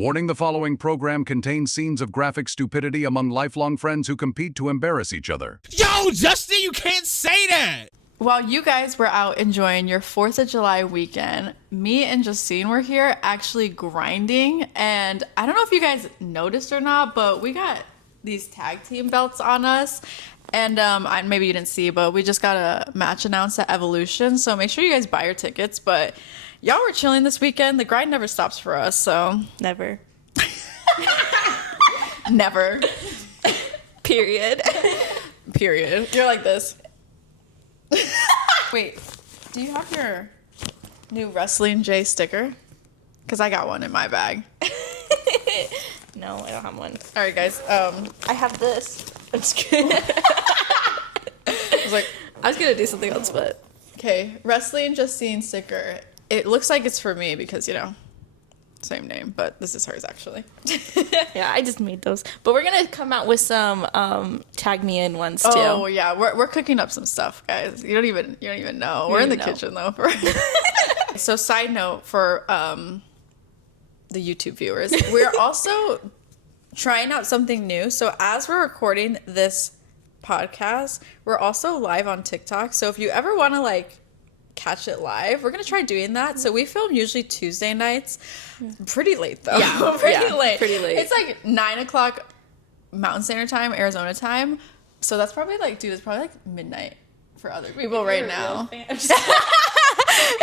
Warning: the following program contains scenes of graphic stupidity among lifelong friends who compete to embarrass each other. Yo, Justin, you can't say that! While you guys were out enjoying your 4th of July weekend, me and Justine were here actually grinding. And I don't know if you guys noticed or not, but we got these tag team belts on us. And maybe you didn't see, but we just got a match announced at Evolution. So make sure you guys buy your tickets. But y'all were chilling this weekend. The grind never stops for us, so. Never. Never. Period. Period. You're like this. Wait, do you have your new Wrestling J sticker? Because I got one in my bag. No, I don't have one. All right, guys. I have this. I'm just kidding. I was gonna do something else, but okay, Wrestling Justine sticker. It looks like it's for me because, you know, same name, but this is hers actually. yeah, I just made those. But we're gonna come out with some tag me in ones too. Oh yeah, we're cooking up some stuff, guys. You don't even know. We're in the kitchen though. So side note for the YouTube viewers, we're also trying out something new. So as we're recording this podcast, we're also live on TikTok. So if you ever want to like catch it live, we're gonna try doing that. So we film usually Tuesday nights, pretty late though. Yeah, pretty late. It's like 9:00 Mountain Standard Time, Arizona time. So that's probably like, dude, it's probably like midnight for other people right now.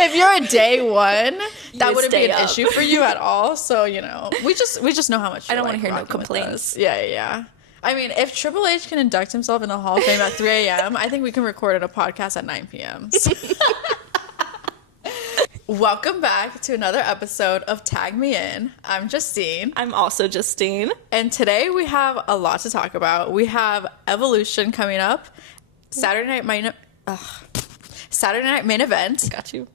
If you're a day one, that wouldn't be an issue for you at all. So, you know, we just know how much. I don't want to hear no complaints. Yeah. I mean, if Triple H can induct himself in the Hall of Fame at 3 a.m., I think we can record a podcast at 9 p.m. Welcome back to another episode of Tag Me In. I'm Justine. I'm also Justine. And today we have a lot to talk about. We have Evolution coming up, Saturday night main event. Got you.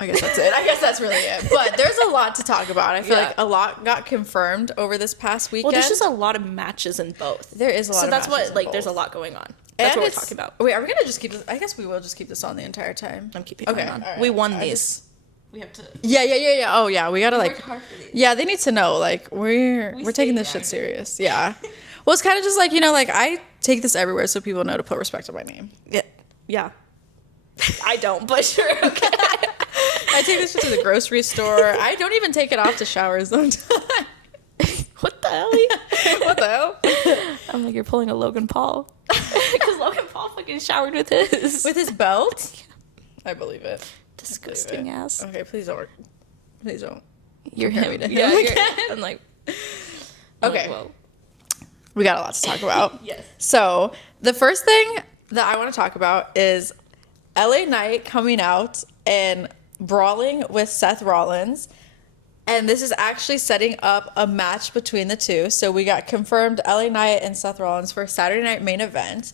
I guess that's it. I guess that's really it. But there's a lot to talk about. I feel like a lot got confirmed over this past weekend. Well, there's just a lot of matches in both. There is a lot of matches. So that's what, like, there's a lot going on. That's what we're talking about. Wait, are we going to just keep this? I guess we will just keep this on the entire time. I'm keeping it on. Right. We won these. We have to. Yeah. Oh, yeah. We got to, like. Yeah, they need to know, like, we're taking this shit serious. Yeah. Well, it's kind of just like, you know, like, I take this everywhere so people know to put respect on my name. Yeah. I don't, but sure, okay. I take this shit to the grocery store. I don't even take it off to shower sometimes. What the hell? What the hell? I'm like, you're pulling a Logan Paul. Because Logan Paul fucking showered with his. With his belt? I believe it. Disgusting ass. Okay, please don't. You're him. I'm like, okay. Well. We got a lot to talk about. Yes. So, the first thing that I want to talk about is LA Knight coming out and brawling with Seth Rollins. And this is actually setting up a match between the two. So we got confirmed LA Knight and Seth Rollins for Saturday night main event.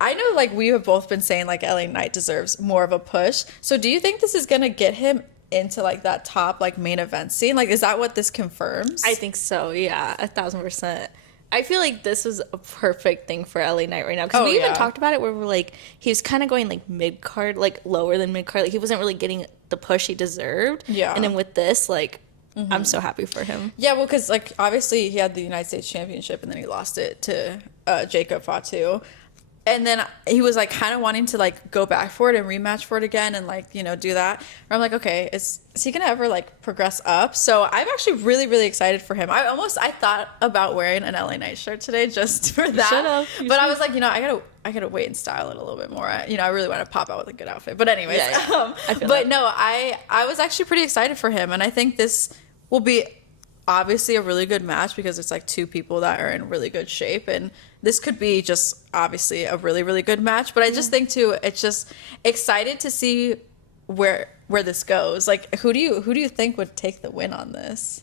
I know, like, we have both been saying, like, LA Knight deserves more of a push. So do you think this is going to get him into, like, that top, like, main event scene? Like, is that what this confirms? I think so, yeah, 1,000%. I feel like this was a perfect thing for LA Knight right now. Because we even talked about it where we're like, he was kind of going, like, mid-card, like, lower than mid-card. Like, he wasn't really getting the push he deserved. Yeah. And then with this, like, I'm so happy for him. Yeah, well, because, like, obviously he had the United States Championship and then he lost it to Jacob Fatu. And then he was, like, kind of wanting to, like, go back for it and rematch for it again and, like, you know, do that. Or I'm like, okay, is he going to ever, like, progress up? So I'm actually really, really excited for him. I thought about wearing an LA Knight shirt today just for that. But I was like, you know, I gotta wait and style it a little bit more. I really want to pop out with a good outfit. But anyways. I was actually pretty excited for him. And I think this will be obviously a really good match because it's, like, two people that are in really good shape. And this could be just obviously a really, really good match. But I just think, too, it's just excited to see where this goes. Like, who do you think would take the win on this?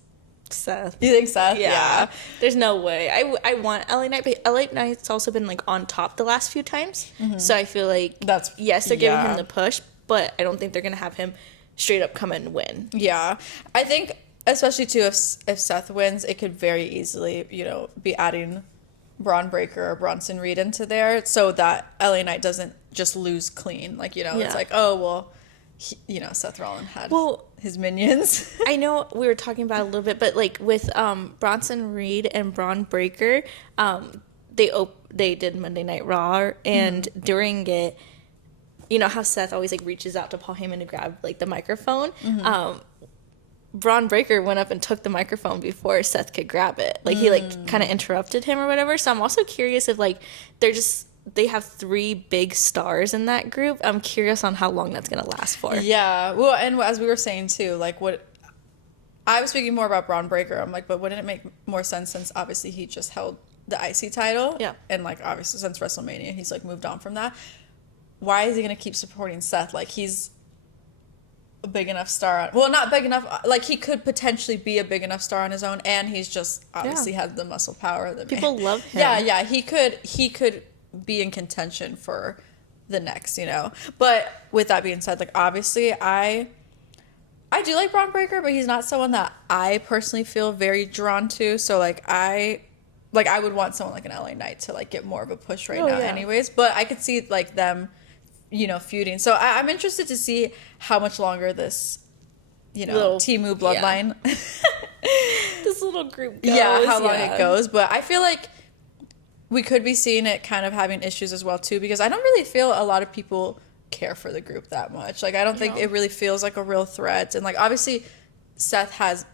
Seth. You think Seth? Yeah. There's no way. I want LA Knight, but LA Knight's also been, like, on top the last few times. Mm-hmm. So I feel like, yes, they're giving him the push, but I don't think they're going to have him straight up come and win. Yeah. I think, especially, too, if Seth wins, it could very easily, you know, be adding Braun Breaker or Bronson Reed into there so that LA Knight doesn't just lose clean. Like, you know, it's like, oh, well, Seth Rollins had Well, his minions. I know we were talking about it a little bit, but like with Bronson Reed and Braun Breaker, they did Monday Night Raw, and during it, you know how Seth always like reaches out to Paul Heyman to grab like the microphone. Braun Breaker went up and took the microphone before Seth could grab it. Like he like kind of interrupted him or whatever. So I'm also curious if like they have 3 big stars in that group. I'm curious on how long that's gonna last for. Yeah. Well, and as we were saying too, like what I was speaking more about Braun Breaker. I'm like, but wouldn't it make more sense since obviously he just held the IC title? Yeah. And like obviously since WrestleMania, he's like moved on from that. Why is he gonna keep supporting Seth? Like he's a big enough star. Well, not big enough. Like he could potentially be a big enough star on his own, and he's just obviously has the muscle power. That People love him. Yeah. He could be in contention for the next, But with that being said, like obviously I do like Braun Breaker, but he's not someone that I personally feel very drawn to. So like I would want someone like an LA Knight to like get more of a push right now anyways. But I could see like them feuding. So I'm interested to see how much longer this, Timu bloodline. This little group goes. Yeah, how long it goes. But I feel like we could be seeing it kind of having issues as well, too, because I don't really feel a lot of people care for the group that much. Like, I don't think it really feels like a real threat. And, like, obviously, Seth has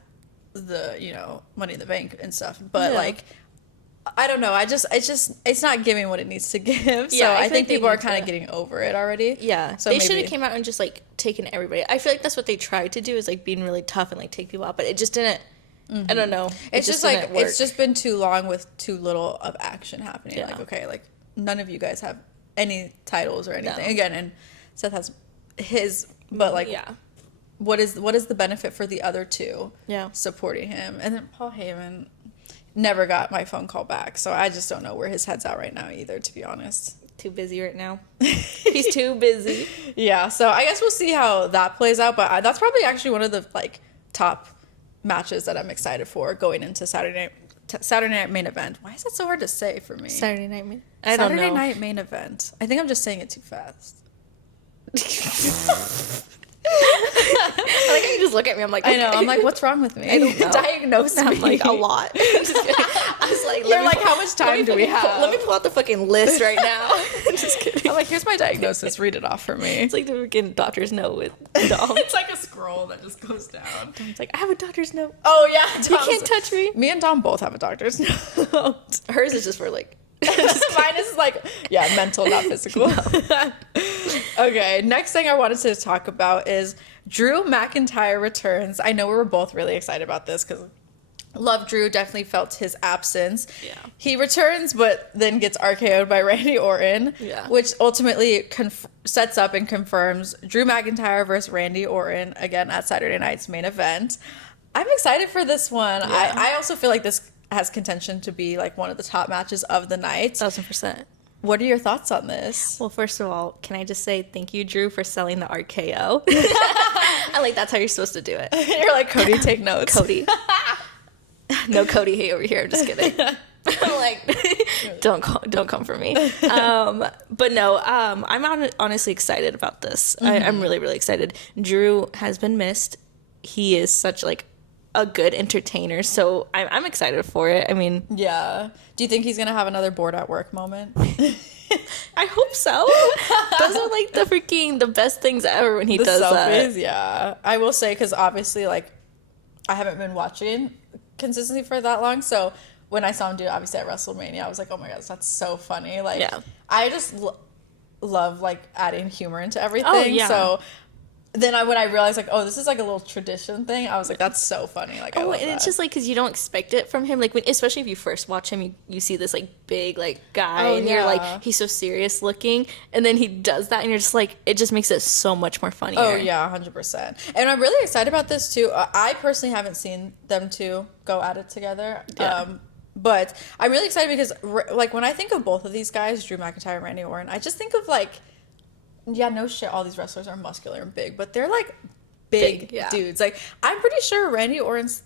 the, Money in the Bank and stuff. But, like, I don't know. It's not giving what it needs to give. So I think people are kind of getting over it already. Yeah. So they should have came out and just like taken everybody. I feel like that's what they tried to do, is like being really tough and like take people out, but it just didn't. I don't know. It's just like work. It's just been too long with too little of action happening. Yeah. Like, okay, like none of you guys have any titles or anything. No. Again, and Seth has his, but like what is the benefit for the other two supporting him? And then Paul Heyman never got my phone call back, so I just don't know where his head's at right now either, to be honest. Too busy right now. He's too busy. Yeah, so I guess we'll see how that plays out, but that's probably actually one of the like top matches that I'm excited for going into Saturday night main event. Why is that so hard to say for me? Saturday night main event. I think I'm just saying it too fast. I like how you just look at me. I'm like, okay. I know. I'm like, what's wrong with me? I don't know. Diagnose me. I'm like, a lot. I was like, you're like, how much time do we have? Let me pull out the fucking list right now. Just kidding. I'm like, here's my diagnosis. Read it off for me. It's like the freaking doctor's note with Dom. It's like a scroll that just goes down. Dom's like, I have a doctor's note. Oh yeah, Dom's, you can't touch me. Me and Dom both have a doctor's note. Hers is just for like. Mine is like, mental, not physical. No. Okay, next thing I wanted to talk about is Drew McIntyre returns. I know we were both really excited about this because love Drew, definitely felt his absence. Yeah. He returns, but then gets RKO'd by Randy Orton, which ultimately sets up and confirms Drew McIntyre versus Randy Orton again at Saturday night's main event. I'm excited for this one. Yeah. I also feel like this has contention to be like one of the top matches of the night. 1,000%. What are your thoughts on this? Well, first of all, can I just say thank you, Drew, for selling the RKO? I like that's how you're supposed to do it. You're like, Cody, take notes. Cody. No Cody hate over here. I'm just kidding. I'm like, don't come for me. But no, I'm honestly excited about this. Mm-hmm. I'm really, really excited. Drew has been missed. He is such like a good entertainer, so I'm excited for it. I mean, yeah. Do you think he's gonna have another bored at work moment? I hope so. Those are like the best things ever when he does selfies, that. Yeah, I will say, because obviously, like, I haven't been watching consistently for that long, so when I saw him do it, obviously at WrestleMania, I was like, oh my gosh, that's so funny. Like, I just love like adding humor into everything. Oh, yeah. So then when I realized, like, oh, this is like a little tradition thing, I was like, that's so funny. Like, I love that. It's just like, because you don't expect it from him. Like, especially if you first watch him, you see this like big like guy, and you're like, he's so serious looking, and then he does that, and you're just like, it just makes it so much more funnier. Oh yeah, 100%. And I'm really excited about this too. I personally haven't seen them two go at it together. Yeah. But I'm really excited because like when I think of both of these guys, Drew McIntyre and Randy Orton, I just think of like, yeah, no shit, all these wrestlers are muscular and big, but they're like big dudes. Like, I'm pretty sure Randy Orton's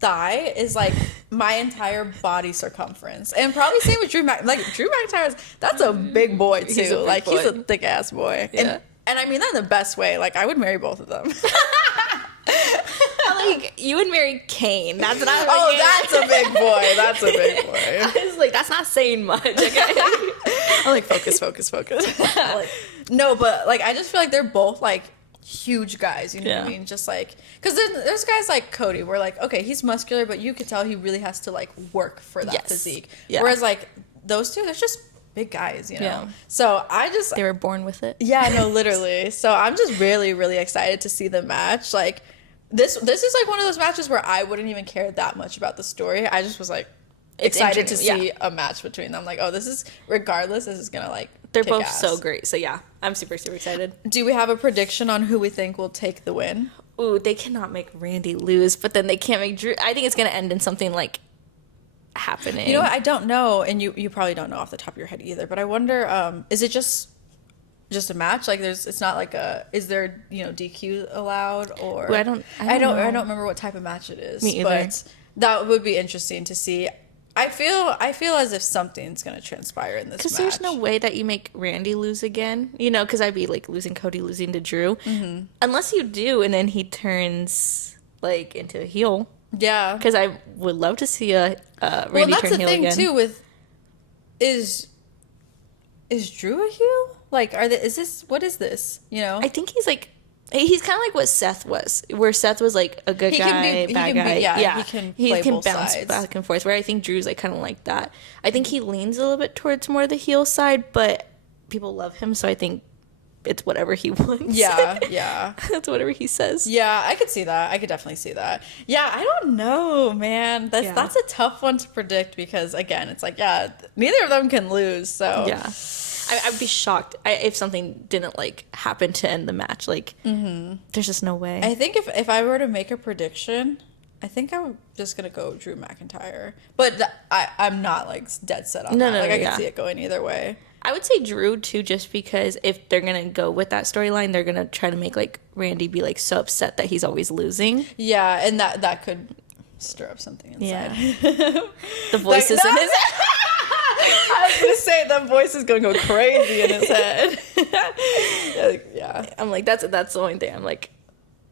thigh is like my entire body circumference. And probably same with Drew McIntyre. Like, Drew McIntyre, that's a big boy too. He's a thick ass boy. Yeah. And And I mean that in the best way. Like, I would marry both of them. Like, you would marry Kane. That's what I was Oh, like. that's a big boy. That's a big boy. I was like, that's not saying much. Okay. I'm like, focus. Like, no, but like, I just feel like they're both like huge guys. You know what I mean? Just like, because there's guys like Cody where like, okay, he's muscular, but you could tell he really has to like work for that physique. Yeah. Whereas like those two, they're just big guys, you know? Yeah. So they were born with it. Yeah, no, literally. So I'm just really, really excited to see the match. Like, this is like one of those matches where I wouldn't even care that much about the story. I just was like excited to see a match between them. Like, oh, this is gonna like they're both ass. So great. So yeah, I'm super, super excited. Do we have a prediction on who we think will take the win? Ooh, they cannot make Randy lose, but then they can't make Drew. I think it's gonna end in something like happening. You know what? I don't know, and you probably don't know off the top of your head either. But I wonder, is it just a match? Like, it's not like is there DQ allowed or? Well, I don't remember what type of match it is. Me either. But that would be interesting to see. I feel as if something's gonna transpire in this match. Because there's no way that you make Randy lose again. Because I'd be like losing Cody, losing to Drew, unless you do, and then he turns like into a heel. Yeah, because I would love to see a Randy turn heel again. Well, that's the thing too. With is Drew a heel? Like, what is this? I think he's kind of like what Seth was, where Seth was like a good guy, bad guy. Yeah, he can bounce sides. Back and forth. Where I think Drew's like kind of like that. I think he leans a little bit towards more the heel side, but people love him, so I think it's whatever he wants. Yeah. That's whatever he says. Yeah, I could see that. I could definitely see that. Yeah, I don't know, man. That's a tough one to predict because, again, it's like, neither of them can lose, so. Yeah. I'd be shocked if something didn't like happen to end the match. Like, there's just no way. I think if I were to make a prediction, I think I'm just gonna go Drew McIntyre. But I'm not like dead set on that. Like, I can see it going either way. I would say Drew too, just because if they're gonna go with that storyline, they're gonna try to make like Randy be like so upset that he's always losing. Yeah, and that could stir up something inside. Yeah. The voices in his head. I was gonna say that voice is gonna go crazy in his head. Yeah, I'm like that's the only thing. I'm like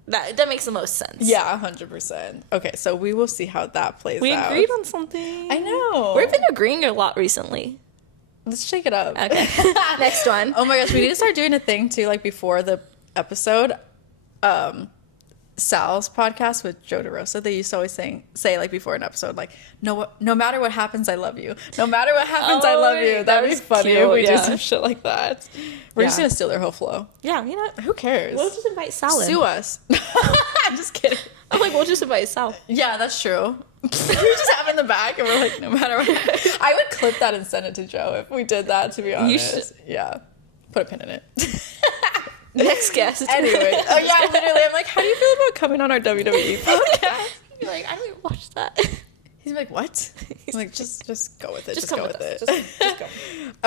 that makes the most sense. Yeah, 100%. Okay, so we will see how that plays out. We agreed on something. I know. We've been agreeing a lot recently. Let's shake it up. Okay. Next one. Oh my gosh, we need to start doing a thing too, like before the episode. Sal's podcast with Joe DeRosa, they used to always say like before an episode, like, no matter what happens, I love you. No matter what happens, I love you. That'd be funny if we do some shit like that. We're just gonna steal their whole flow. Yeah, who cares? We'll just invite Sal in. Sue us. I'm just kidding. I'm like, we'll just invite Sal. Yeah, that's true. We just have in the back and we're like, no matter what. I would clip that and send it to Joe if we did that, to be honest. You should. Yeah. Put a pin in it. Next guest. Anyway. Oh yeah, literally. I'm like, how do you feel about coming on our WWE podcast? You're like, I didn't watch that. He's like, what? I'm like, just go with it. Just go with it. Just go.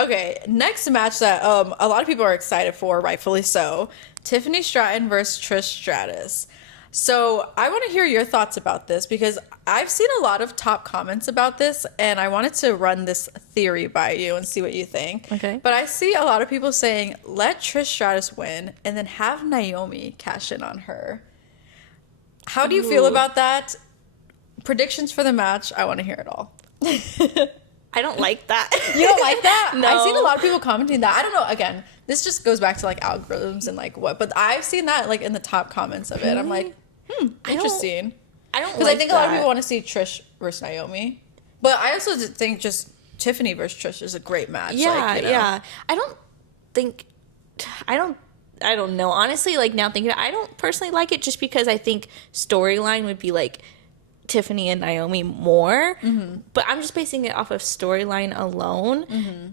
Okay, next match that a lot of people are excited for, rightfully so. Tiffany Stratton versus Trish Stratus. So I want to hear your thoughts about this because I've seen a lot of top comments about this and I wanted to run this theory by you and see what you think. Okay. But I see a lot of people saying, let Trish Stratus win and then have Naomi cash in on her. How do you feel about that? Predictions for the match, I want to hear it all. I don't like that. You don't like that? No. I've seen a lot of people commenting that. I don't know. Again, this just goes back to like algorithms and like what. But I've seen that like in the top comments of it. I'm like, interesting. I don't because I think a lot of people want to see Trish versus Naomi. But I also think just Tiffany versus Trish is a great match. Yeah, yeah. I don't know. Honestly, like now thinking, I don't personally like it just because I think storyline would be like Tiffany and Naomi more. Mm-hmm. But I'm just basing it off of storyline alone. Mm-hmm.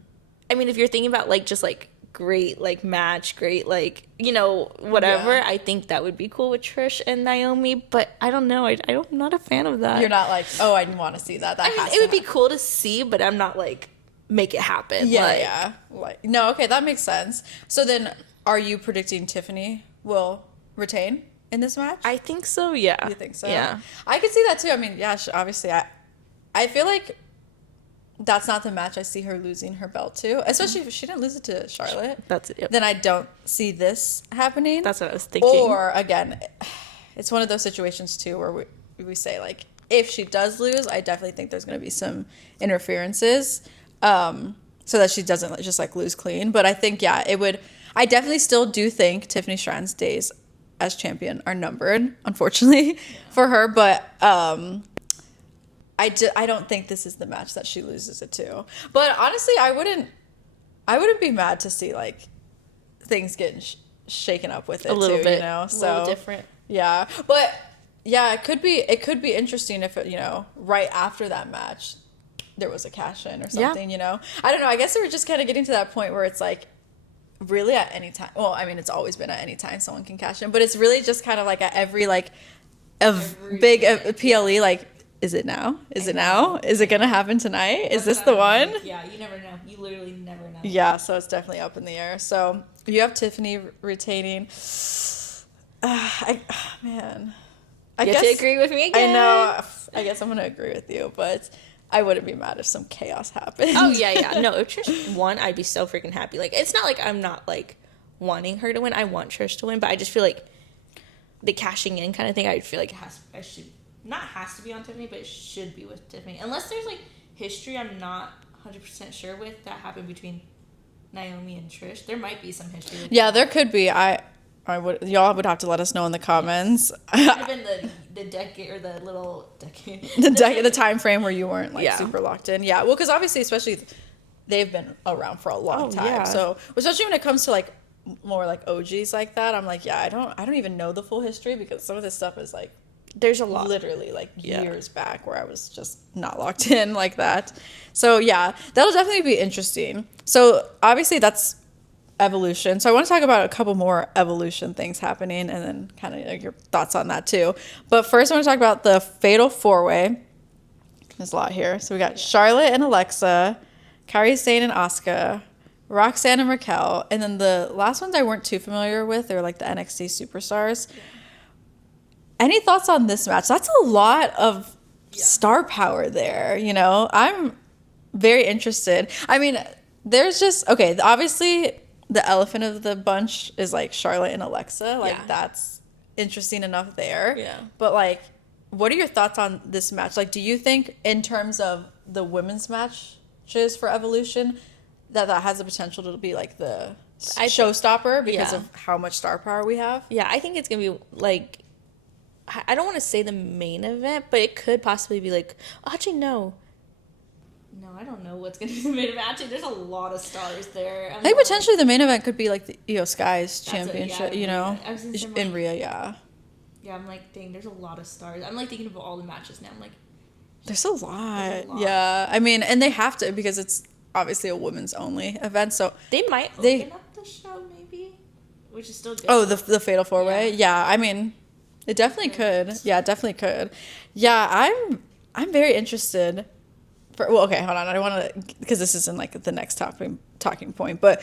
I mean, if you're thinking about like just like great like match, great like whatever, I think that would be cool with Trish and Naomi. But I don't know. I'm not a fan of that. You're not like, oh, I want to see that. I mean, it would be cool to see, but I'm not like make it happen. Yeah. Like no, okay, that makes sense. So then, are you predicting Tiffany will retain in this match? I think so, yeah. You think so? Yeah. I could see that too. I mean, yeah, obviously. I feel like that's not the match I see her losing her belt to, especially if she didn't lose it to Charlotte. That's it. Yep. Then I don't see this happening. That's what I was thinking. Or again, it's one of those situations too where we say like, if she does lose, I definitely think there's going to be some interferences, so that she doesn't just like lose clean. But I think it would. I definitely still do think Tiffany Stratton's days as champion are numbered, unfortunately, for her. But I don't think this is the match that she loses it to. But honestly, I wouldn't be mad to see like things getting shaken up with it a little too, bit, you know, so a little different. Yeah, but yeah, it could be interesting if it, right after that match there was a cash in or something. I don't know. I guess we're just kind of getting to that point where it's like, really at any time. Well, I mean, it's always been at any time someone can cash in, but it's really just kind of like at every big PLE. Like, is it now? Is it now? Is it gonna happen tonight? Is this the one? Yeah, you never know. You literally never know. Yeah, so it's definitely up in the air. So you have Tiffany retaining. Man. You have to agree with me again. I know. I guess I'm gonna agree with you, but I wouldn't be mad if some chaos happened. Oh yeah. No, if Trish won, I'd be so freaking happy. Like, it's not like I'm not like wanting her to win. I want Trish to win, but I just feel like the cashing in kind of thing. I feel like has to be on Tiffany, but it should be with Tiffany. Unless there's like history I'm not 100% sure with that happened between Naomi and Trish. There might be some history. Yeah, there could be. Y'all would have to let us know in the comments. Even the decade or the little decade. The time frame where you weren't like super locked in. Yeah, well, because obviously, especially they've been around for a long time. Yeah. So especially when it comes to like more like OGs like that, I'm like, I don't even know the full history because some of this stuff is like there's a lot literally like years back where I was just not locked in like that. So yeah, that'll definitely be interesting. So obviously that's Evolution. So I want to talk about a couple more Evolution things happening and then kind of your thoughts on that too. But first I want to talk about the Fatal 4-Way. There's a lot here. So we got Charlotte and Alexa, Kairi Sane and Asuka, Roxanne and Raquel, and then the last ones I weren't too familiar with. They're like the NXT superstars. Yeah. Any thoughts on this match? That's a lot of star power there, I'm very interested. I mean, there's just, okay, obviously the elephant of the bunch is like Charlotte and Alexa. Like that's interesting enough there. Yeah. But like, what are your thoughts on this match? Like, do you think in terms of the women's matches for Evolution that has the potential to be like the showstopper because of how much star power we have? Yeah, I think it's going to be like, I don't want to say the main event, but it could possibly be like, actually, no, I don't know what's going to be the main event. Actually, there's a lot of stars there. I think potentially the main event could be like the Io Sky's championship, in Rhea, Yeah, I'm like, dang, there's a lot of stars. I'm like thinking of all the matches now. I'm like, there's a lot. Yeah, I mean, and they have to because it's obviously a women's only event, so they might open up the show maybe, which is still good. Oh, the Fatal 4-Way? Yeah, I mean, it definitely could. Yeah, it definitely could. Yeah, I'm very interested. Okay, hold on. I don't want to, because this isn't like the next talking point. But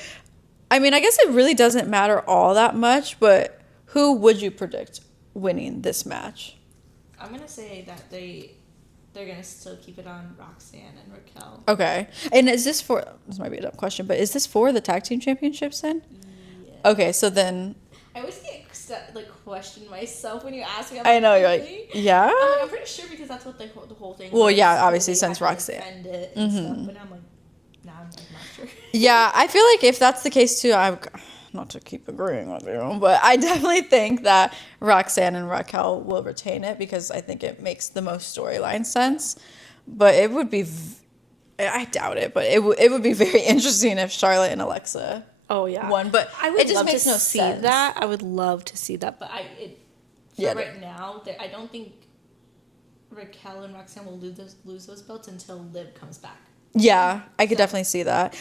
I mean, I guess it really doesn't matter all that much. But who would you predict winning this match? I'm gonna say that they're gonna still keep it on Roxanne and Raquel. Okay, and is this might be a dumb question, but is this for the tag team championships then? Yeah. Okay, so then. I always get question myself when you ask me. I know, you're like, yeah? I'm pretty sure because that's what the whole thing was. Well, yeah, obviously, so since Roxanne. It and stuff, but I'm like, I'm not sure. Yeah, I feel like if that's the case too, not to keep agreeing with you, but I definitely think that Roxanne and Raquel will retain it because I think it makes the most storyline sense. But it would be, I doubt it, but it would be very interesting if Charlotte and Alexa won. But I would just love makes to no see sense. that. I would love to see that, but right now, I don't think Raquel and Roxanne will lose those belts until Liv comes back. Yeah, I could definitely see that.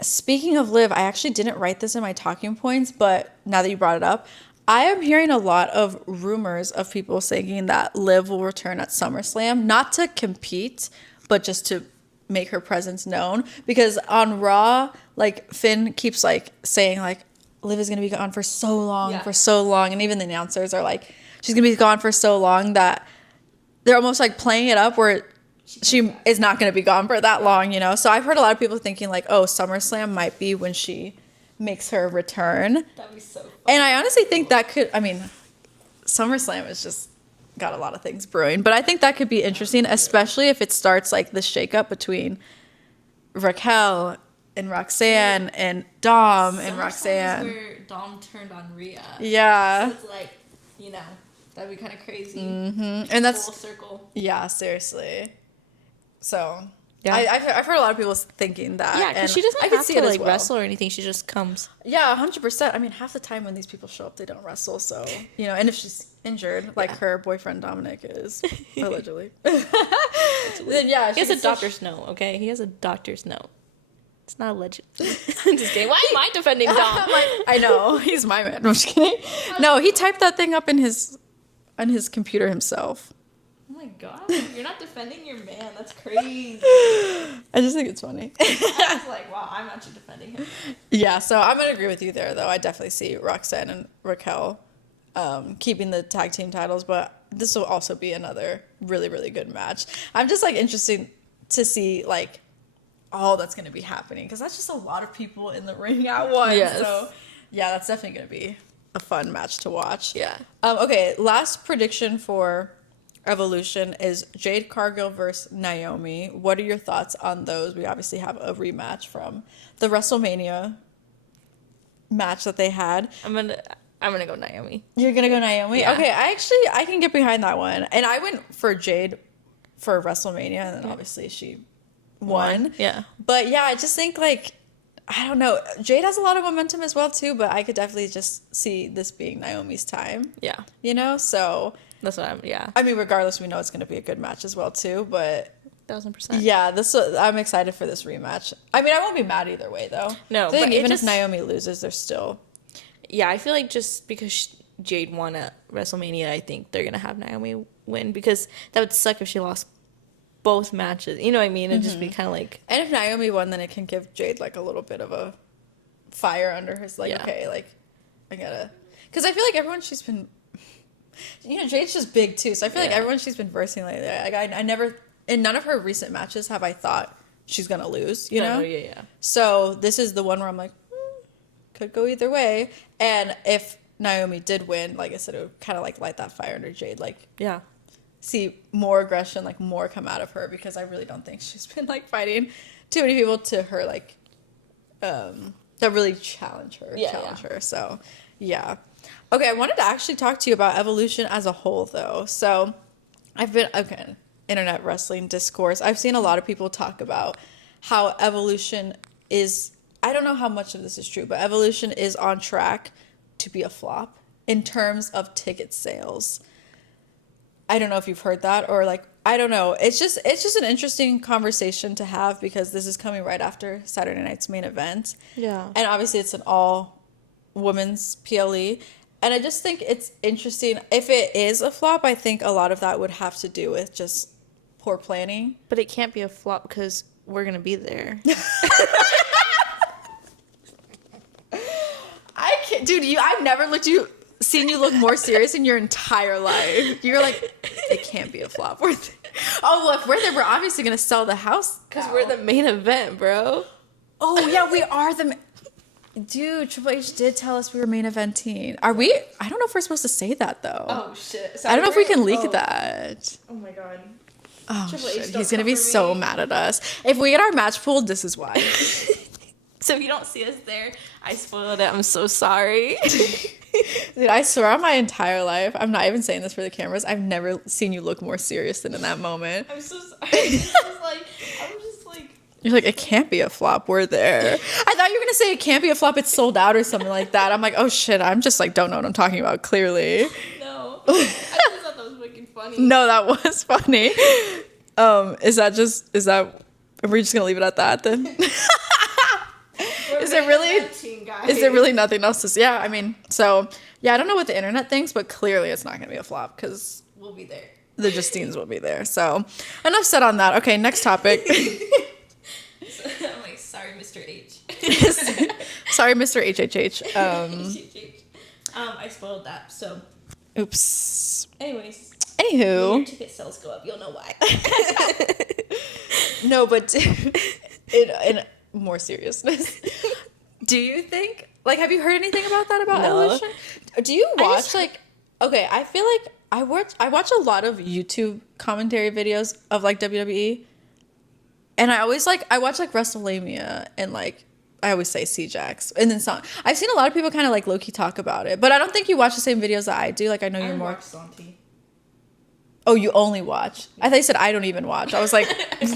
Speaking of Liv, I actually didn't write this in my talking points, but now that you brought it up, I am hearing a lot of rumors of people saying that Liv will return at SummerSlam, not to compete, but just to make her presence known. Because on Raw, like Finn keeps like saying like Liv is gonna be gone for so long, and even the announcers are like she's gonna be gone for so long that they're almost like playing it up where she is not going to be gone for that long, you know? So I've heard a lot of people thinking like, oh, SummerSlam might be when she makes her return. That'd be so fun. And I honestly think that could, I mean, SummerSlam is just got a lot of things brewing, but I think that could be interesting, especially if it starts like the shakeup between Raquel and Roxanne and Dom and Roxanne. Where Dom turned on Rhea. Yeah. So it's like, you know, that'd be kind of crazy. Mm-hmm. And that's full circle. Yeah, seriously. So yeah, I've heard a lot of people thinking that. Yeah, because she doesn't have to like wrestle or anything. She just comes. Yeah, 100%. I mean, half the time when these people show up, they don't wrestle. So you know, and if she's injured, like her boyfriend Dominic is allegedly, then yeah, he has a doctor's note. Okay, he has a doctor's note. It's not alleged. I'm just kidding. Why am I defending Dom? I know he's my man. I'm just kidding. No, he typed that thing up on his computer himself. Oh my god, you're not defending your man. That's crazy. I just think it's funny. I was like, wow, I'm actually defending him. Yeah, so I'm gonna agree with you there, though. I definitely see Roxanne and Raquel keeping the tag team titles, but this will also be another really, really good match. I'm just like interested to see like all that's gonna be happening because that's just a lot of people in the ring at once. Yes. So yeah, that's definitely gonna be a fun match to watch. Yeah. Okay, last prediction for Evolution is Jade Cargill versus Naomi. What are your thoughts on those? We obviously have a rematch from the WrestleMania match that they had. I'm gonna go Naomi. You're gonna go Naomi? Yeah. Okay, I can get behind that one. And I went for Jade for WrestleMania, and then obviously she won. Yeah. But yeah, I just think like I don't know. Jade has a lot of momentum as well too, but I could definitely just see this being Naomi's time. Yeah. You know, so That's what yeah. I mean, regardless, we know it's going to be a good match as well too. But 1000%. yeah, I'm excited for this rematch. I mean, I won't be mad either way though. No, I think but even if Naomi loses, there's still. Yeah, I feel like just because Jade won at WrestleMania, I think they're gonna have Naomi win because that would suck if she lost both matches. You know what I mean? It'd just be kind of like. And if Naomi won, then it can give Jade like a little bit of a fire under her. Like, okay, like I gotta, because I feel like everyone she's been. You know, Jade's just big too, so I feel like everyone she's been versing lately. Like I never in none of her recent matches have I thought she's gonna lose. You know, yeah. So this is the one where I'm like, could go either way. And if Naomi did win, like I said, it would kind of like light that fire under Jade. Like, Yeah. see more aggression, like more come out of her because I really don't think she's been like fighting too many people to her like that really challenge her. So yeah. Okay, I wanted to actually talk to you about Evolution as a whole, though. So, internet wrestling discourse. I've seen a lot of people talk about how Evolution is, I don't know how much of this is true, but Evolution is on track to be a flop in terms of ticket sales. I don't know if you've heard that or like, I don't know. It's just an interesting conversation to have because this is coming right after Saturday night's main event. Yeah. And obviously it's an all women's PLE. And I just think it's interesting. If it is a flop, I think a lot of that would have to do with just poor planning. But it can't be a flop because we're going to be there. I can't, dude, I've never seen you look more serious in your entire life. You're like, it can't be a flop. Well, if we're there, we're obviously going to sell the house. Because we're the main event, bro. Oh, yeah, we are Dude, Triple H did tell us we were main eventing. Are we? I don't know if we're supposed to say that, though. Oh, shit. I don't know if we can leak that. Oh, my God. Oh, Triple shit. H, He's going to be so mad at us. If we get our match pulled, this is why. So if you don't see us there, I spoiled it. I'm so sorry. Dude, I swear on my entire life, I'm not even saying this for the cameras, I've never seen you look more serious than in that moment. I'm so sorry. I'm just like... You're like, it can't be a flop. We're there. I thought you were going to say it can't be a flop. It's sold out or something like that. I'm like, oh, shit. I'm just like, don't know what I'm talking about, clearly. No. I just thought that was fucking funny. No, that was funny. Are we just going to leave it at that then? Is there really nothing else to say? Yeah, I mean, so, yeah, I don't know what the internet thinks, but clearly it's not going to be a flop because we'll be there. The Justines will be there. So, enough said on that. Okay, next topic. I'm like, sorry, Mr. H. Sorry, Mr. HHH. I spoiled that, so. Oops. Anyways. Anywho. When your ticket sales go up, you'll know why. No, but in more seriousness, do you think, like, have you heard anything about that, about Evolution? Do you watch, okay, I feel like I watch a lot of YouTube commentary videos of, like, WWE, and I always, like, I watch, like, WrestleMania, and, like, I always say C-Jax, and then some. I've seen a lot of people kind of, like, low-key talk about it, but I don't think you watch the same videos that I do. Like, I know you're more... watch Santi. Oh, you only watch? I thought you said I don't even watch. I was like,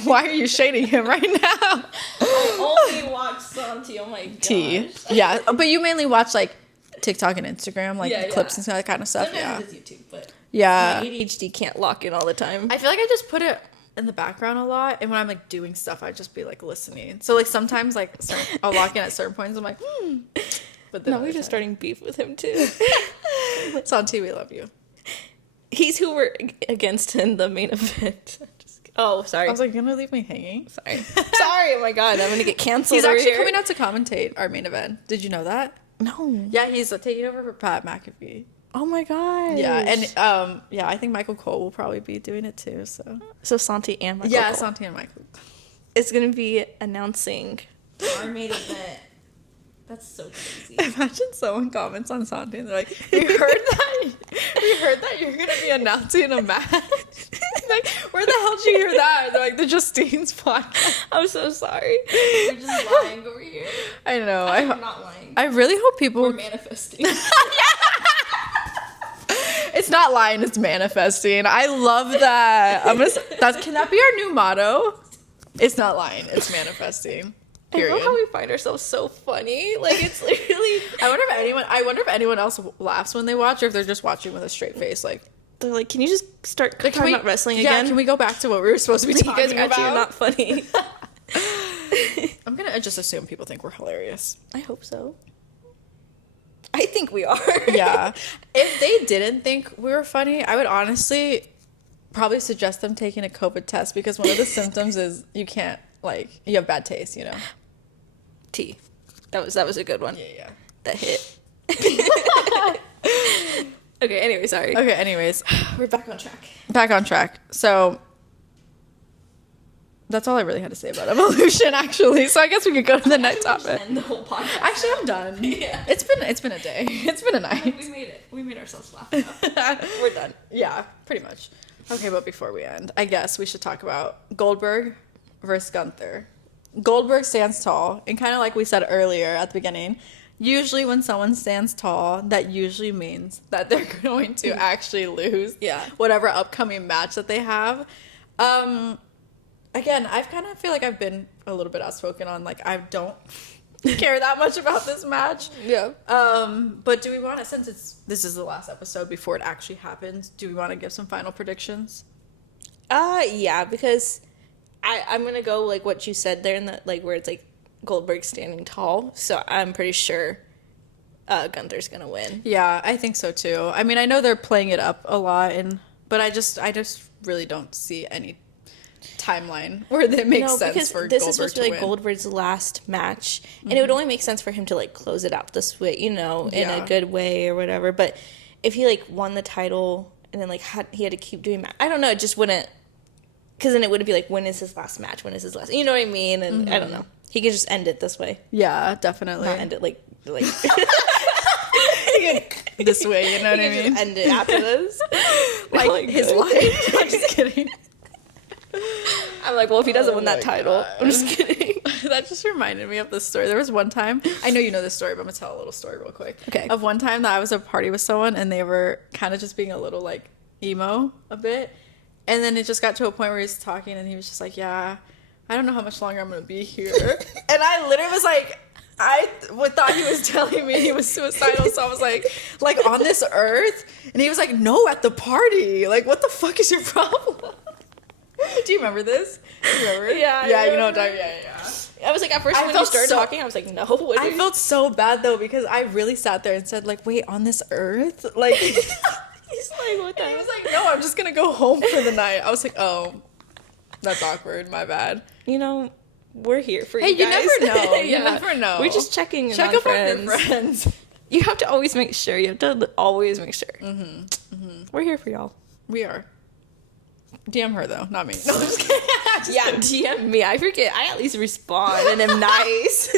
why are you shading him right now? I only watch Santi. Oh my gosh. Yeah, but you mainly watch, like, TikTok and Instagram, like, clips and that kind of stuff. Sometimes it's YouTube, but yeah. my ADHD can't lock in all the time. I feel like I just put it in the background a lot, and when I'm, like, doing stuff, I just be, like, listening. So, like, sometimes, like, I'll lock in at certain points. I'm like, But then now we're just starting beef with him too. Santi, we love you. He's who we're against in the main event. Oh, sorry. I was like, you're gonna leave me hanging? Sorry. Sorry, oh my god, I'm gonna get canceled. He's actually here. coming out to commentate our main event. Did you know that? No. Yeah, he's taking over for Pat McAfee. Oh my god. Yeah, and yeah, I think Michael Cole will probably be doing it too. So Santi and Michael. Yeah, Cole. Santi and Michael. It's gonna be announcing our main event. That's so crazy. Imagine someone comments on Santi and they're like, we heard that you're gonna be announcing a match. Like, where the hell did you hear that? They're like, the Justine's podcast. I'm so sorry. We're just lying over here. I know. I'm not lying. I really hope people... We're manifesting. It's not lying, it's manifesting. I love that. Can that be our new motto? It's not lying, it's manifesting. Period. I love how we find ourselves so funny. Like, it's literally... I wonder if anyone else laughs when they watch, or if they're just watching with a straight face. Like, they're like, can you just start talking about wrestling again? Yeah, can we go back to what we were supposed to be talking about? You guys actually are not funny. I'm gonna just assume people think we're hilarious. I hope so. I think we are. Yeah. If they didn't think we were funny, I would honestly probably suggest them taking a COVID test, because one of the symptoms is you can't, like, you have bad taste, you know? T. That was a good one. Yeah. That hit. Okay, anyway, sorry. Okay, anyways. We're back on track. Back on track. So, that's all I really had to say about Evolution, actually. So I guess we could go to the next topic. End the whole podcast. Actually, I'm done. Yeah. It's been a day. It's been a night. We made it. We made ourselves laugh enough. We're done. Yeah, pretty much. Okay, but before we end, I guess we should talk about Goldberg versus Gunther. Goldberg stands tall, and kind of like we said earlier at the beginning, usually when someone stands tall, that usually means that they're going to actually lose whatever upcoming match that they have. Again, I've kind of feel like I've been a little bit outspoken on, like, I don't care that much about this match. Yeah. But do we want to, since this is the last episode before it actually happens, do we want to give some final predictions? Yeah, because I'm gonna go like what you said there, in that, like, where it's like Goldberg standing tall. So I'm pretty sure Gunther's gonna win. Yeah, I think so too. I mean, I know they're playing it up a lot, but I just really don't see any timeline where it makes sense for Goldberg to win. This is supposed to be like Goldberg's last match, and it would only make sense for him to, like, close it out this way, you know, in a good way or whatever. But if he, like, won the title and then, like, he had to keep doing I don't know, it just wouldn't, because then it would be like, when is his last match? When is his last? You know what I mean? And I don't know. He could just end it this way. Yeah, definitely. Not end it like this way, you know what I mean? Just end it after this, like his life. I'm just kidding. I'm like, well, if he doesn't win that title, I'm just kidding. That just reminded me of this story. There was one time, I know you know this story, but I'm gonna tell a little story real quick. Okay. Of one time that I was at a party with someone, and they were kind of just being a little, like, emo a bit, and then it just got to a point where he's talking, and he was just like, yeah, I don't know how much longer I'm gonna be here. And I literally was like, I thought he was telling me he was suicidal, so I was like on this earth, and he was like, no, at the party. Like, what the fuck is your problem? Do you remember this? Yeah, you know what I'm talking. Yeah. I was like, at first when you started talking, I was like, no. I felt so bad though, because I really sat there and said, like, wait, on this earth? Like, he's like, what the hell? He was like, no, I'm just gonna go home for the night. I was like, oh, that's awkward. My bad. You know, we're here for you guys. You never know. You never know. We're just checking Check on up friends. on your friends. You have to always make sure. You have to always make sure. We're here for y'all. We are. DM her though, not me. No, I'm just kidding. DM me. I forget. I at least respond and am nice.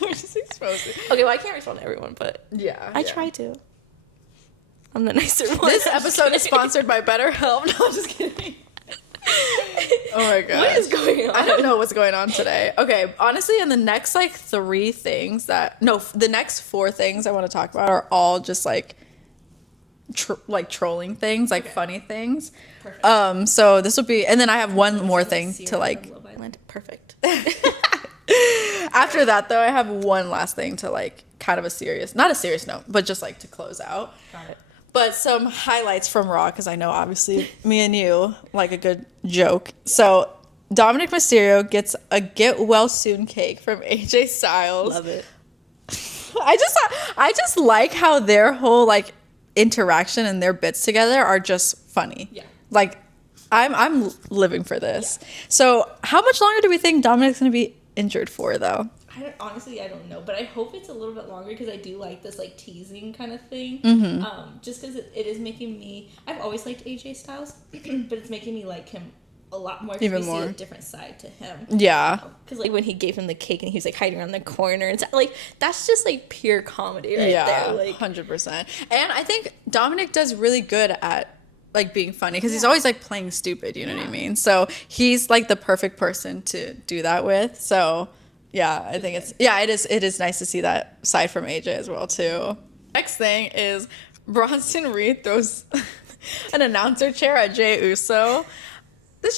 We're just exposing. Okay, well, I can't respond to everyone, but I try to. I'm the nicer one. This episode is sponsored by BetterHelp. No, I'm just kidding. Oh my god. What is going on? I don't know what's going on today. Okay, honestly, in the next like the next 4 things I want to talk about are all just like trolling things, like funny things. Perfect. So this will be, and then I have one more thing to like. Love Island. Perfect. After that, though, I have one last thing to like, kind of not a serious note, but just like to close out. Got it. But some highlights from Raw, because I know obviously me and you like a good joke. So Dominic Mysterio gets a get well soon cake from AJ Styles. Love it. I just like how their whole like interaction and their bits together are just funny. Yeah. Like I'm living for this. Yeah. So how much longer do we think Dominic's gonna be injured for though? Honestly, I don't know, but I hope it's a little bit longer because I do like this like teasing kind of thing. Just because it is making me. I've always liked AJ Styles, but it's making me like him a lot more. Even more. See a different side to him. Yeah. Because like when he gave him the cake and he was like hiding around the corner and stuff, like that's just like pure comedy right there. Like 100%. And I think Dominic does really good at like being funny because he's always like playing stupid. You know what I mean? So he's like the perfect person to do that with. So. Yeah, I think it is nice to see that side from AJ as well too. Next thing is Bronson Reed throws an announcer chair at Jey Uso. It's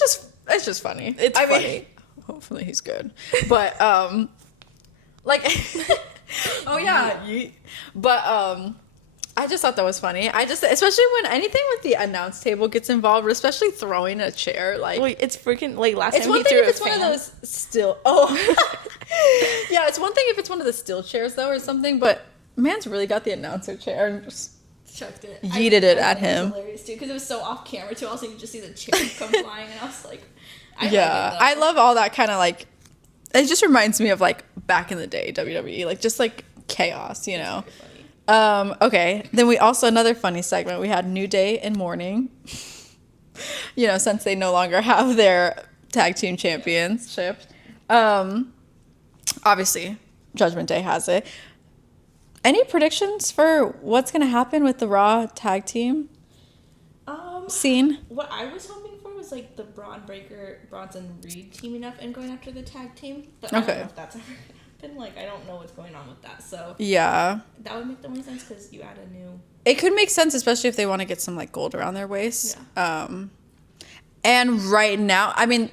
just funny. It's funny. Hopefully he's good. But like oh yeah. But I just thought that was funny. Especially when anything with the announce table gets involved, especially throwing a chair. Like, wait, it's freaking like last it's time one he thing threw if a it's fan. one of those still. Oh, yeah. It's one thing if it's one of the still chairs though, or something. But man's really got the announcer chair and just chucked it, yeeted it at him. It was hilarious too because it was so off camera too. Also, you just see the chair come flying, and I was like, I love all that kind of like. It just reminds me of like back in the day WWE, like just like chaos, you know. Okay, then we also, another funny segment, we had New Day and Morning, you know, since they no longer have their tag team championship. Obviously Judgment Day has it. Any predictions for what's gonna happen with the Raw tag team scene? What I was hoping for was like the Braun Breaker, Bronson Reed teaming up and going after the tag team, but I don't know if that's ever been. Like, I don't know what's going on with that, so yeah, that would make the most sense because you add a new. It could make sense, especially if they want to get some like gold around their waist. Yeah. And right now, I mean,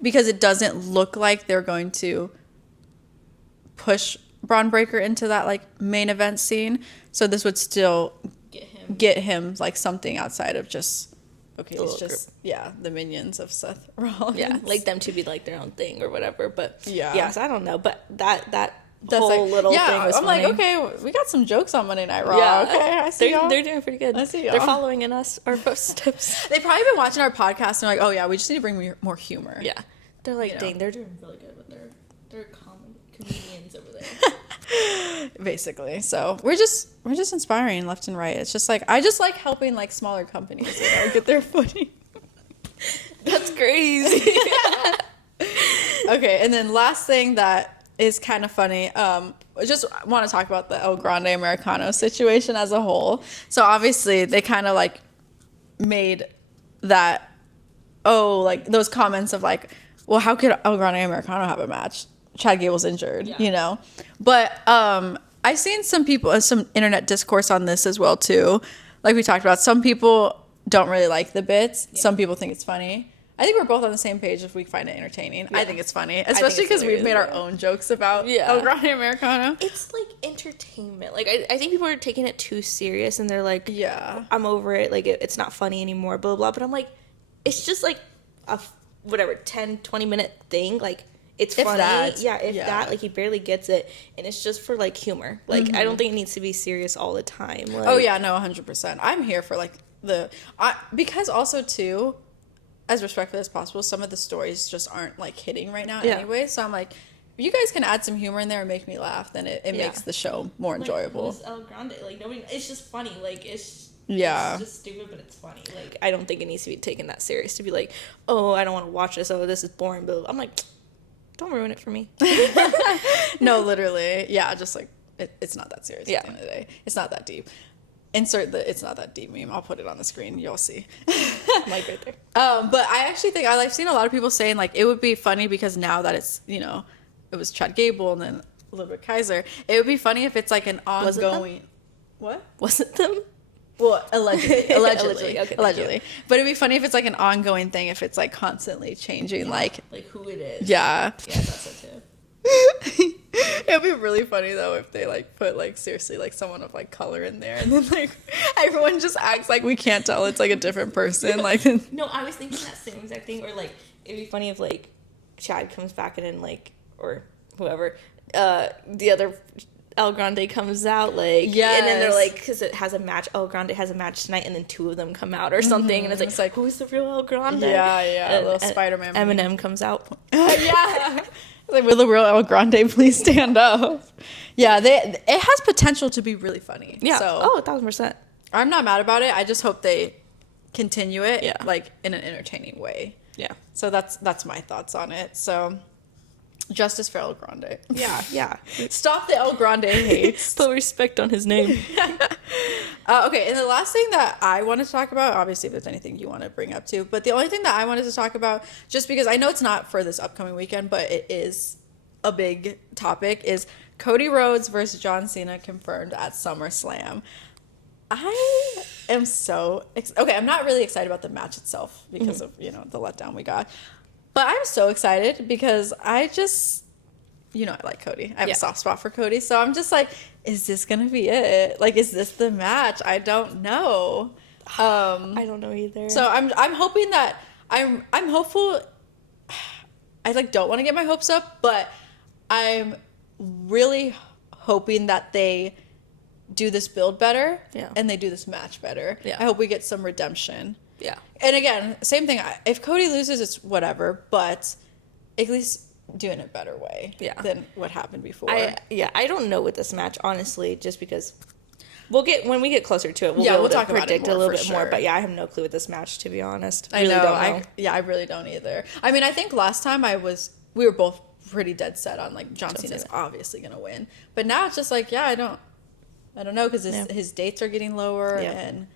because it doesn't look like they're going to push Braun Breaker into that like main event scene, so this would still get him like something outside of just. Okay, it's just group. The minions of Seth Rollins. Yeah, like them to be like their own thing or whatever. But yeah, so I don't know. But that's whole like, little thing was I'm funny. like, okay, we got some jokes on Monday Night Raw. Yeah, okay, I see y'all. They're doing pretty good. I see y'all. They're following in our footsteps. They've probably been watching our podcast and like, oh yeah, we just need to bring more humor. Yeah, they're like, dang, they're doing really good with their comedians over there. Basically, so we're just inspiring left and right. It's just like I just like helping like smaller companies, you know, get their footing. That's crazy. Okay, and then last thing that is kind of funny. I just want to talk about the El Grande Americano situation as a whole. So obviously they kind of like made that like those comments of like, well, how could El Grande Americano have a match? Chad Gable's injured, you know? But I've seen some people, some internet discourse on this as well, too. Like we talked about, some people don't really like the bits. Yeah. Some people think it's funny. I think we're both on the same page if we find it entertaining. Yeah. I think it's funny, especially because we've made our own jokes about El Grande Americano. It's like entertainment. Like I think people are taking it too serious and they're like, I'm over it. Like it's not funny anymore, blah, blah. But I'm like, it's just like a 10, 20 minute thing. Like, it's funny. That, like, he barely gets it, and it's just for, like, humor. Like, I don't think it needs to be serious all the time. Like, oh, yeah, no, 100%. I'm here for, like, because also, too, as respectful as possible, some of the stories just aren't, like, hitting right now anyway, so I'm like, if you guys can add some humor in there and make me laugh, then it makes the show more enjoyable. Who's El Grande? Like, nobody, it's just funny. Like, it's Yeah. It's just stupid, but it's funny. Like, I don't think it needs to be taken that serious to be like, oh, I don't want to watch this. Oh, this is boring. But I'm like, don't ruin it for me. No, literally. Yeah, just like, it's not that serious Yeah. at the end of the day. It's not that deep. Insert the "it's not that deep" meme. I'll put it on the screen. You'll see. Like right there. But I actually think I've seen a lot of people saying like it would be funny because now that it's it was Chad Gable and then a little bit Kaiser. It would be funny if it's like an Was it them? ongoing. What? Was it them? Well, allegedly. Allegedly. Okay, Allegedly. But it'd be funny if it's like an ongoing thing. If it's like constantly changing, like who it is. yeah. Yeah, that's so too. It would be really funny though if they like put like seriously like someone of like color in there and then like everyone just acts like we can't tell it's like a different person. Like No, I was thinking that same exact thing. Or like, it'd be funny if like Chad comes back and then like, or whoever, the other El Grande comes out, like, and then they're like, because it has a match, El Grande has a match tonight, and then two of them come out or something, and it's like, who's the real El Grande? yeah, and, little Spider-Man. Eminem comes out. Yeah. Like, will the real El Grande please stand up? Yeah, it has potential to be really funny. Yeah. So 1,000%. I'm not mad about it. I just hope they continue it Yeah. like in an entertaining way. Yeah. So that's my thoughts on it. So justice for El Grande. Yeah. Stop the El Grande hates. Put respect on his name. Okay, and the last thing that I wanted to talk about, obviously if there's anything you want to bring up too, but the only thing that I wanted to talk about, just because I know it's not for this upcoming weekend, but it is a big topic, is Cody Rhodes versus John Cena confirmed at SummerSlam. I am so okay. I'm not really excited about the match itself because of the letdown we got, but I'm so excited because I just I like Cody. I have a soft spot for Cody, so I'm just like, is this gonna be it? Like, is this the match? I don't know. I don't know either. So I'm hoping that I'm hopeful. I like don't want to get my hopes up, but I'm really hoping that they do this build better and they do this match better. Yeah. I hope we get some redemption. Yeah. And again, same thing. If Cody loses, it's whatever, but at least do it in a better way than what happened before. I don't know with this match, honestly, just because when we get closer to it, we'll be able to talk about it predict a little bit more. sure. But I have no clue with this match, to be honest. I really know. don't know. I really don't either. I mean, I think last time we were both pretty dead set on like John Cena's obviously gonna win, but now it's just like I don't know because his dates are getting lower and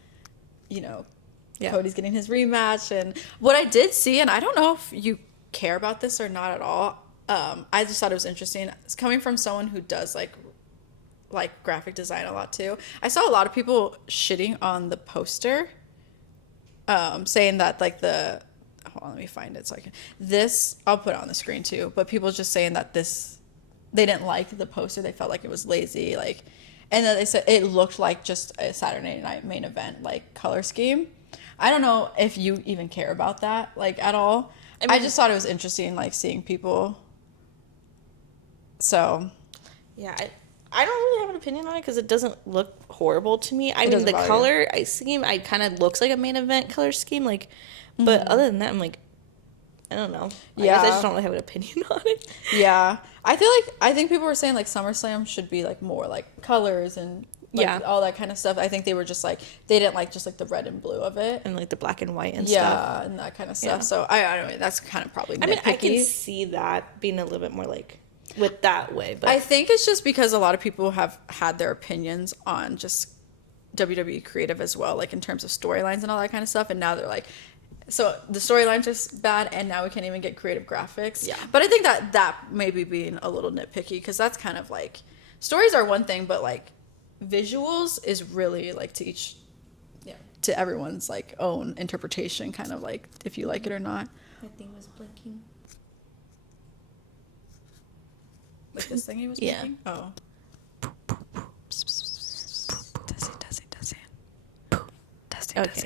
Cody's getting his rematch. And what I did see, and I don't know if you care about this or not at all, I just thought it was interesting. It's coming from someone who does like graphic design a lot too. I saw a lot of people shitting on the poster, saying that like hold on, let me find it so I can. I'll put it on the screen too. But people just saying that they didn't like the poster. They felt like it was lazy, and then they said it looked like just a Saturday Night Main Event like color scheme. I don't know if you even care about that at all. I just thought it was interesting seeing people. So Yeah, I don't really have an opinion on it because it doesn't look horrible to me. I mean, the color scheme, I kind of looks like a main event color scheme, but other than that, I'm like, I don't know. I guess I just don't really have an opinion on it. Yeah, I think people were saying SummerSlam should be more colors and all that kind of stuff. I think they were just they didn't like just the red and blue of it And the black and white and stuff. stuff. Yeah, and that kind of stuff. So I don't know. That's kind of probably nitpicky. I mean, I can see that being a little bit more with that way, but I think it's just because a lot of people have had their opinions on just WWE creative as well, in terms of storylines and all that kind of stuff, and now they're so the storylines are bad, and now we can't even get creative graphics. Yeah, but I think that may be being a little nitpicky because that's kind of stories are one thing, but visuals is really to each, to everyone's own interpretation, kind of if you like it or not. My thing was blinking. This thingy was blinking? Oh. Does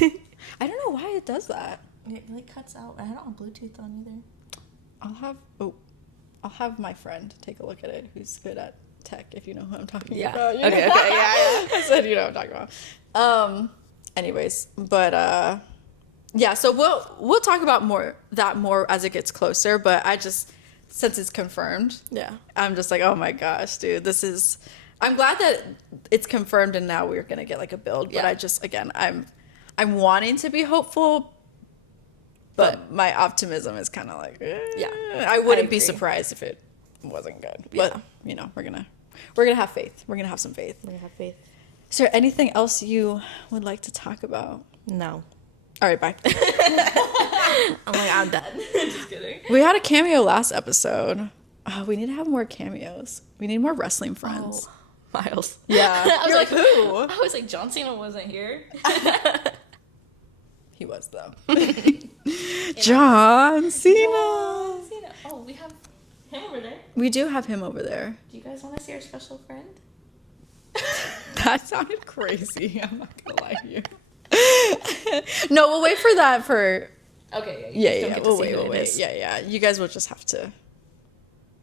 it. I don't know why it does that. It cuts out. I don't have Bluetooth on either. I'll have my friend take a look at it who's good at tech, if you know who I'm talking Yeah. about. Okay. Yeah. I said you know what I'm talking about. Anyways, but so we'll talk about more as it gets closer, but I just, since it's confirmed, I'm just oh my gosh, dude, this is I'm glad that it's confirmed and now we're gonna get like a build. But I just again I'm wanting to be hopeful, but my optimism is kind of like I wouldn't be surprised if it wasn't good. But you know we're gonna have faith. We're gonna have some faith. We're gonna have faith. Is there anything else you would like to talk about? No. All right, bye. I'm like, I'm done. Just kidding. We had a cameo last episode. Oh, we need to have more cameos. We need more wrestling friends. Oh, Miles. Yeah. I was like, who? I was like, John Cena wasn't here. He was, though. John Cena. Oh, we have him over there. We do have him over there. Do you guys want to see our special friend? That sounded crazy. I'm not going to lie to you. No, we'll wait for that for... Okay, yeah. We'll wait. Yeah. You guys will just have to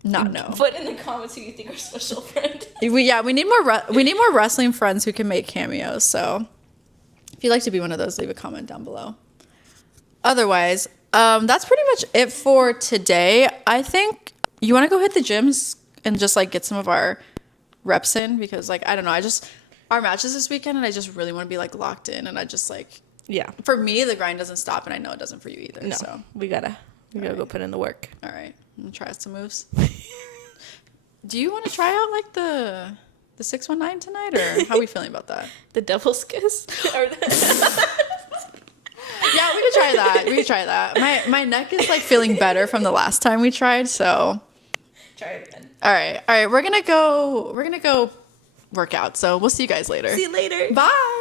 not know. Put in the comments who you think our special friend is. We need more wrestling friends who can make cameos. So if you'd like to be one of those, leave a comment down below. Otherwise, that's pretty much it for today. I think you want to go hit the gyms and just like get some of our reps in because like I don't know, our matches this weekend and I just really want to be like locked in and I just like for me the grind doesn't stop and I know it doesn't for you either. No, so we gotta go put in the work. All right, I'm gonna try out some moves. Do you want to try out like the 619 tonight or how are we feeling about that? The devil's kiss. Yeah, we could try that. My neck is like feeling better from the last time we tried, so try it again. All right. We're gonna go work out. So we'll see you guys later. See you later. Bye.